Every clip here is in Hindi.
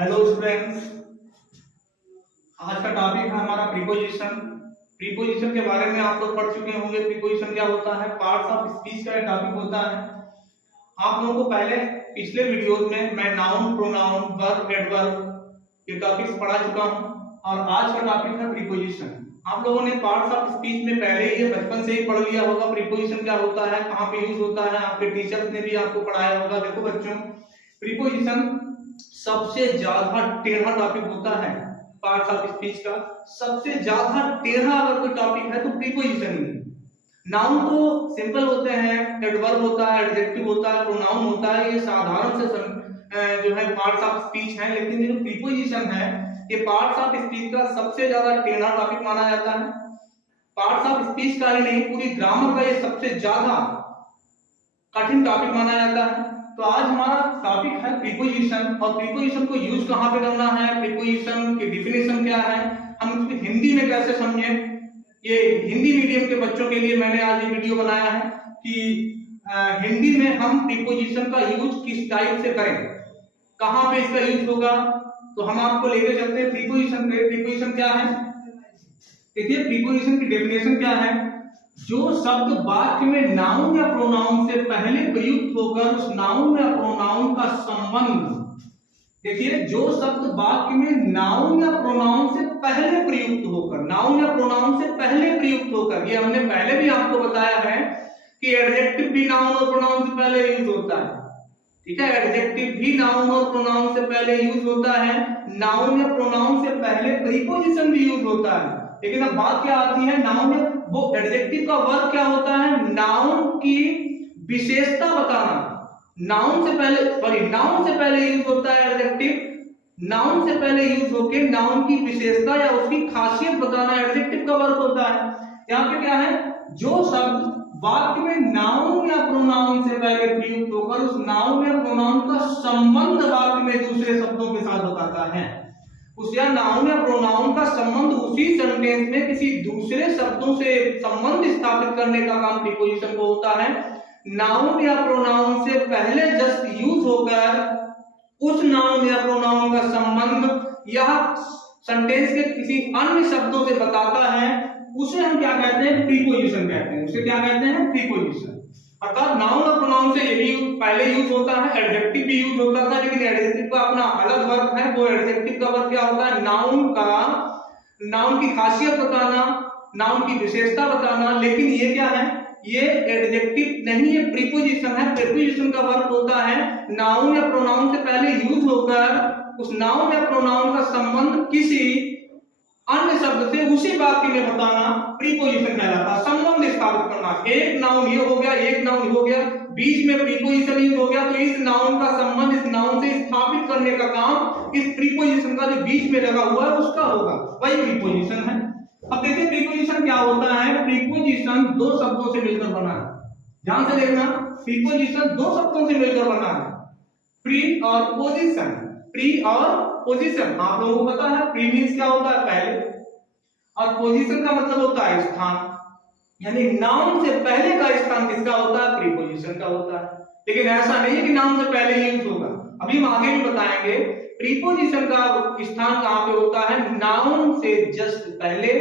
हेलो स्टूडेंट्स, आज का टॉपिक है हमारा प्रीपोजिशन। प्रीपोजिशन के बारे में आप लोग पढ़ चुके होंगे। प्रीपोजिशन क्या होता है, पार्ट्स ऑफ स्पीच का टॉपिक होता है। आप लोगों को पहले पिछले वीडियोस में मैं नाउन, प्रोनाउन, वर्ब, एडवर्ब ये टॉपिक्स पढ़ा चुका हूं और आज का टॉपिक है प्रीपोजिशन। आप लोगों ने पार्ट्स ऑफ स्पीच में पहले ही बचपन से ही पढ़ लिया होगा प्रीपोजिशन क्या होता है, कहां पे यूज होता है। आपके टीचर्स ने भी आपको पढ़ाया होगा। देखो बच्चों, प्रीपोजिशन सबसे ज्यादा टेढ़ा टॉपिक होता है पार्ट्स ऑफ स्पीच का। सबसे ज्यादा टेढ़ा अगर कोई टॉपिक है तो प्रीपोजिशन ही है। नाउन तो सिंपल होते हैं, एडवर्ब होता है, एडजेक्टिव होता है, प्रोनाउन होता है, ये साधारण से जो है पार्ट्स ऑफ स्पीच है। लेकिन जो प्रीपोजिशन है ये पार्ट्स ऑफ स्पीच का सबसे ज्यादा टेढ़ा टॉपिक माना जाता है। पार्ट्स ऑफ स्पीच का ही नहीं, पूरी ग्रामर का ये सबसे ज्यादा कठिन टॉपिक माना जाता है। तो आज हमारा टॉपिक है प्रीपोजिशन और प्रीपोजिशन को यूज कहां पे करना है, प्रीपोजिशन की डिफिनेशन क्या है, हम इसको हिंदी में कैसे समझें। ये हिंदी मीडियम के बच्चों के लिए मैंने आज ये वीडियो बनाया है कि हिंदी में हम प्रीपोजिशन का यूज किस टाइप से करें, कहां पे इसका यूज होगा। तो हम आपको लेके चलते हैं प्रीपोजिशन पे। प्रीपोजिशन क्या है, देखिए प्रीपोजिशन की डेफिनेशन क्या है। जो शब्द वाक्य में नाउन या प्रोनाउन से पहले प्रयुक्त होकर उस नाउन या प्रोनाउन का संबंध, देखिए जो शब्द वाक्य में नाउन या प्रोनाउन से पहले प्रयुक्त होकर, नाउन या प्रोनाउन से पहले प्रयुक्त होकर, ये हमने पहले भी आपको बताया है कि एडजेक्टिव भी नाउन और प्रोनाउन से पहले यूज होता है। ठीक है, एडजेक्टिव भी नाउन और प्रोनाउन से पहले यूज होता है। नाउन या प्रोनाउन से पहले प्रीपोजिशन भी यूज होता है। लेकिन अब बात क्या आती है, नाउन वो एडजेक्टिव का वर्क क्या होता है, नाउन की विशेषता बताना। नाउन से पहले यूज होता है एडजेक्टिव। नाउन से पहले यूज होके नाउन की विशेषता या उसकी खासियत बताना एडजेक्टिव का वर्क होता है। यहाँ पे क्या है, जो शब्द वाक्य में नाउन या प्रोनाउन से पहले प्रयुक्त होकर उस नाउन या प्रोनाउन का संबंध वाक्य में दूसरे शब्दों के साथ बताता है, उस या नाउन या प्रोनाउन का संबंध उसी सेंटेंस में किसी दूसरे शब्दों से संबंध स्थापित करने का काम प्रीपोजिशन को होता है। नाउन या प्रोनाउन से पहले जस्ट यूज होकर उस नाउन या प्रोनाउन का संबंध या सेंटेंस के किसी अन्य शब्दों से बताता है, उसे हम क्या कहते हैं, प्रीपोजिशन कहते हैं। उसे क्या कहते हैं, प्रीपोजिशन। अर्थात नाउन और प्रोनाउन से ये भी पहले यूज होता है, एडजेक्टिव भी यूज होता था, लेकिन एडजेक्टिव का अपना अलग वर्क है। वो एडजेक्टिव का वर्क क्या होता है, नाउन की खासियत बताना, नाउन की विशेषता बताना। लेकिन ये क्या है, ये एडजेक्टिव नहीं, ये प्रीपोजिशन है। प्रीपोजिशन का वर्क होता है नाउन या प्रोनाउन से पहले यूज होकर उस नाउन या प्रोनाउन का संबंध किसी अन्य शब्द से उसी वाक्य में बताना, प्रीपोजिशन कहलाता है। संबंध स्थापित करना, एक नाउन ये हो गया, एक नाउन हो गया, बीच में प्रीपोजिशन यूज हो गया, तो इस नाउन का संबंध इस नाउन से स्थापित करने का काम इस प्रीपोजिशन का जो बीच में लगा हुआ है उसका होगा, वही प्रीपोजिशन है। अब देखिए प्रीपोजिशन क्या होता है। प्रीपोजिशन दो शब्दों से मिलकर बना है। ध्यान से देखना, प्रीपोजिशन दो शब्दों से मिलकर बना है, प्री और पोजिशन। प्री और पोजीशन आप लोगों को पता है। प्री मींस क्या होता है, पहले, और पोजीशन का मतलब होता है स्थान, यानी नाउन से पहले का स्थान किसका होता है, प्रीपोजिशन का होता है। लेकिन ऐसा नहीं है कि नाउन से पहले यूज होगा, अभी हम आगे भी बताएंगे। प्रीपोजिशन का स्थान कहां पे होता है, नाउन से जस्ट पहले,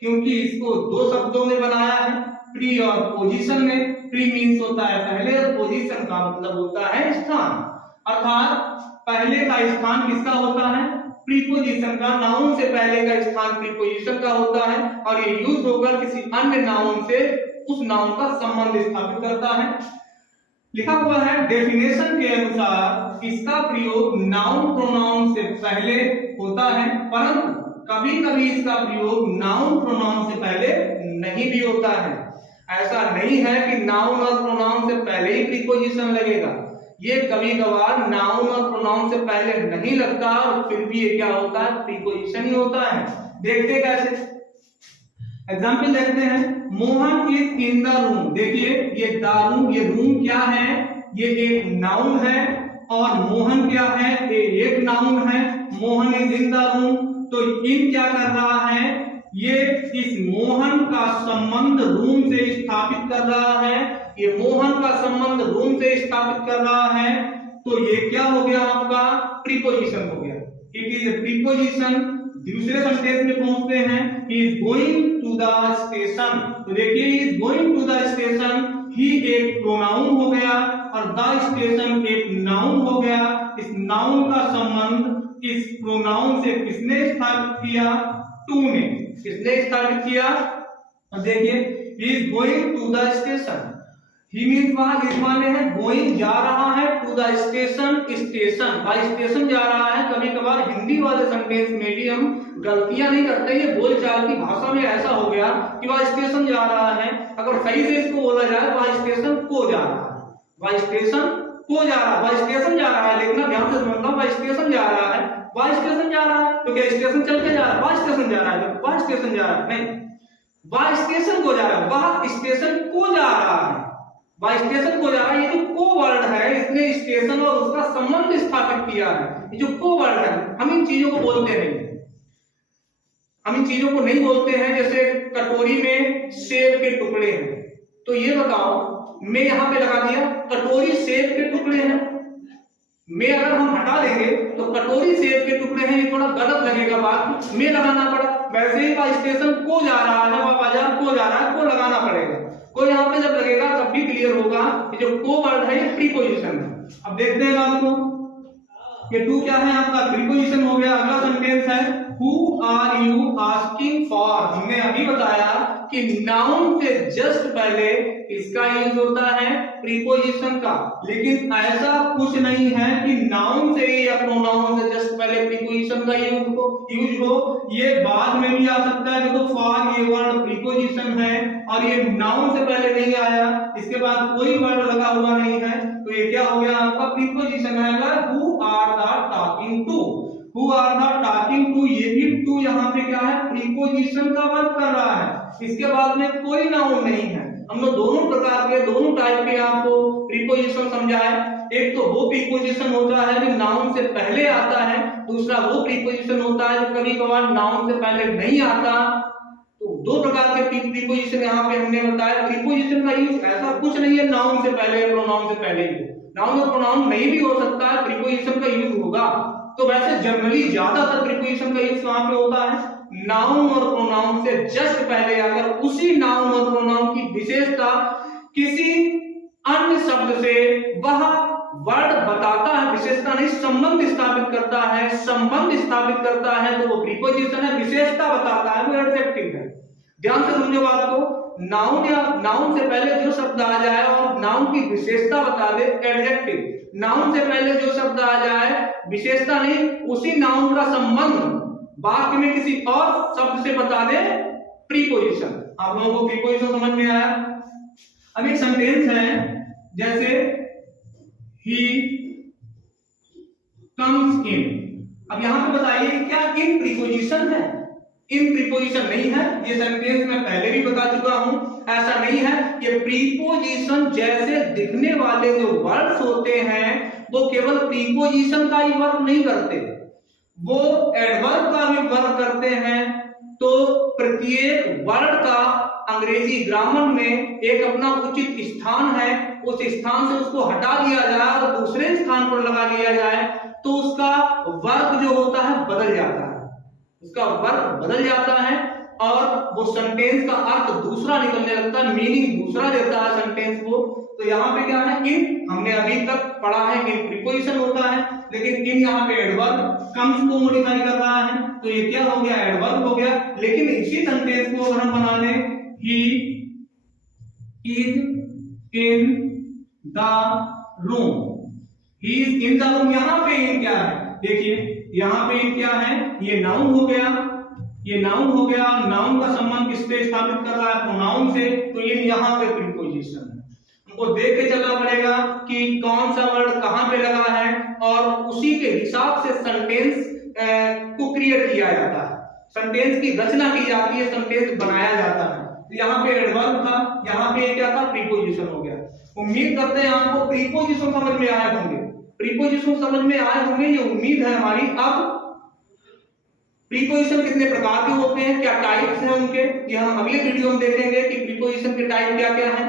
क्योंकि इसको दो शब्दों में बनाया है, प्री और पोजीशन में। प्री मींस होता है पहले और पोजीशन का मतलब होता है स्थान। अर्थात पहले का स्थान किसका होता है, प्रीपोजिशन का। नाउन से पहले का स्थान प्रीपोजिशन का होता है और ये यूज होकर किसी अन्य नाउन से उस नाउन का संबंध स्थापित करता है। लिखा हुआ है डेफिनेशन के अनुसार इसका प्रयोग नाउन प्रोनाउन से पहले होता है, परंतु कभी कभी इसका प्रयोग नाउन प्रोनाउन से पहले नहीं भी होता है। ऐसा नहीं है कि नाउन और प्रोनाउन से पहले ही प्रीपोजिशन लगेगा, ये कभी कभार नाउन और प्रोनाउन से पहले नहीं लगता और फिर भी ये क्या होता है, प्रीपोजिशन ही होता है। देखते कैसे, एग्जाम्पल देखते हैं। Mohan is in the room. देखिए ये द रूम, ये रूम क्या है, ये एक नाउन है और मोहन क्या है, ये एक नाउन है। Mohan is in the room, तो इन क्या कर रहा है, ये इस मोहन का संबंध रूम से स्थापित कर रहा है। ये मोहन का संबंध रूम से स्थापित कर रहा है, तो ये क्या हो गया, आपका प्रीपोजिशन हो गया। Is a preposition. दूसरे सेंटेंस में पहुंचते हैं, he is going to the station. तो देखिए he is going to the station, he एक प्रोनाउन हो गया और द स्टेशन एक नाउन हो गया। इस नाउन का संबंध इस प्रोनाउन से किसने स्थापित किया? टू ने। किसने स्थापित किया? देखिए he is going to the station, he means वहां इस माने है गोइंग जा रहा है, to the station station by station जा रहा है। कभी कभार हिंदी वाले सेंटेंस में भी हम गलतियां नहीं करते, ये बोलचाल की भाषा में ऐसा हो गया कि वह स्टेशन जा रहा है। अगर सही से इसको बोला जाए वह स्टेशन को जा रहा है, वह स्टेशन को जा रहा है, वह स्टेशन जा रहा है। लेकिन ध्यान से समझना, वह स्टेशन जा रहा है, वह स्टेशन जा रहा है। तो क्या स्टेशन चल के जा रहा है? वह स्टेशन जा रहा है, वह स्टेशन जा रहा है नहीं, वह स्टेशन को जा रहा है, वह स्टेशन को जा रहा है, वह स्टेशन को जा रहा है। ये जो को वर्ड है, इसने स्टेशन और उसका संबंध स्थापित किया है। ये जो को वर्ड है, हम इन चीजों को बोलते नहीं, हम इन चीजों को नहीं बोलते हैं। जैसे कटोरी में सेब के टुकड़े हैं, तो ये बताओ मैं यहां पे लगा दिया कटोरी सेब के टुकड़े हैं, मैं अगर हम हटा देंगे तो कटोरी सेब के टुकड़े हैं, ये थोड़ा गलत लगेगा बात, मैं लगाना पड़ा। वैसे ही वह स्टेशन को जा रहा है, वह बाजार को जा रहा है, को लगाना पड़ेगा। को यहाँ पे जब लगेगा तब भी क्लियर होगा कि जो को वर्ड है ये प्रीपोजिशन है। अब देखते हैं बात को, ये टू क्या है आपका? प्रीपोजिशन हो गया। अगला सेंटेंस है who are you asking for. हमने अभी बताया कि नाउन से जस्ट पहले इसका यूज होता है प्रीपोजिशन का, लेकिन ऐसा कुछ नहीं है कि नाउन से या प्रोनाउन से जस्ट पहले प्रीपोजिशन का यूज हो। ये बाद में भी आ सकता है। देखो फॉर ये वर्ड प्रीपोजिशन है और ये नाउन से पहले नहीं आया, इसके बाद कोई वर्ड लगा हुआ नहीं है, तो ये क्या हो गया आपका? प्रीपोजिशन है। Who are the talking to, who are the talking to, ये भी टू यहाँ पे क्या है? प्रीपोजिशन का वर्क कर रहा है। इसके बाद में कोई नाउन नहीं है। हमने दोनों प्रकार के, दोनों टाइप के आपको प्रीपोजिशन समझाया। एक तो वो प्रीपोजिशन होता है जो नाउन से पहले आता है, दूसरा वो प्रीपोजिशन होता है जो कभी कभार नाउन से पहले नहीं आता। तो दो प्रकार के प्रीपोजिशन यहाँ पे हमने बताया। प्रीपोजिशन का यूज ऐसा कुछ नहीं है नाउन से पहले प्रोनाउन से पहले ही, नाउन और प्रोनाउन नहीं भी हो सकता है, प्रीपोजिशन का यूज होगा। तो वैसे जनरली ज्यादातर प्रीपोजिशन का यूज कहां पे होता है? नाउन और प्रोनाउन से जस्ट पहले आकर उसी नाउन और प्रोनाउन की विशेषता किसी अन्य शब्द से वह वर्ड बताता है, विशेषता नहीं, संबंध स्थापित करता है, संबंध स्थापित करता है, तो वो प्रीपोजिशन है। विशेषता बताता है, वो एडजेक्टिव है। ध्यान से समझो बात को, नाउन या नाउन से पहले जो शब्द आ जाए और नाउन की विशेषता बता दे, एडजेक्टिव। नाउन से पहले जो शब्द आ जाए, विशेषता नहीं, उसी नाउन का संबंध वाक्य में किसी और शब्द से बता दे, प्रीपोजिशन। आप लोगों को प्रीपोजिशन समझ में आया? अब एक सेंटेंस है जैसे ही कम्स इन। अब यहां पे बताइए क्या इन प्रीपोजिशन है? इन प्रीपोजिशन नहीं है। ये सेंटेंस मैं पहले भी बता चुका हूं, ऐसा नहीं है। ये प्रीपोजिशन जैसे दिखने वाले जो वर्ड्स होते हैं वो केवल प्रीपोजिशन का ही वर्क नहीं करते, वो एडवर्ब का भी वर्क करते हैं। तो प्रत्येक वर्ड का अंग्रेजी ग्रामर में एक अपना उचित स्थान है, उस स्थान से उसको हटा दिया जाए और दूसरे स्थान पर लगा दिया जाए तो उसका वर्क जो होता है बदल जाता है, उसका वर्क बदल जाता है और वो सेंटेंस का अर्थ दूसरा निकलने लगता है, मीनिंग दूसरा देता है सेंटेंस को। तो यहाँ पे क्या है? इन हमने अभी तक पढ़ा है इन प्रीपोजिशन होता है, लेकिन इन यहाँ पे एडवर्ब कम्स को मॉडिफाई कर रहा है, तो ये क्या हो गया? एडवर्ब हो गया। लेकिन इसी सेंटेंस को अगर हम बना लें, he is in the room, he is in the room, यहाँ पे इन क्या है? देखिए यहाँ पे इन क्या है? ये नाउन हो गया, ये नाउन हो गया। नाउन का संबंध किससे स्थापित कर रहा है? प्रोनाउन से। तो इन यहाँ पे प्रीपोजिशन है। हमको देख के चलना पड़ेगा कि कौन सा वर्ड कहां पे लगा है और उसी के हिसाब से सेंटेंस को क्रिएट किया जाता है, सेंटेंस की रचना की जाती है, सेंटेंस बनाया जाता है। तो यहाँ पे एडवर्ब था, यहाँ पे क्या था? प्रीपोजिशन हो गया। उम्मीद करते हैं आपको प्रीपोजिशन समझ में आए होंगे, प्रीपोजिशन समझ में आए होंगे, ये उम्मीद है हमारी। अब प्रीपोजिशन कितने प्रकार के होते हैं, क्या टाइप्स हैं उनके, ये हम अगले वीडियो में देखेंगे कि प्रीपोजिशन के टाइप क्या क्या हैं।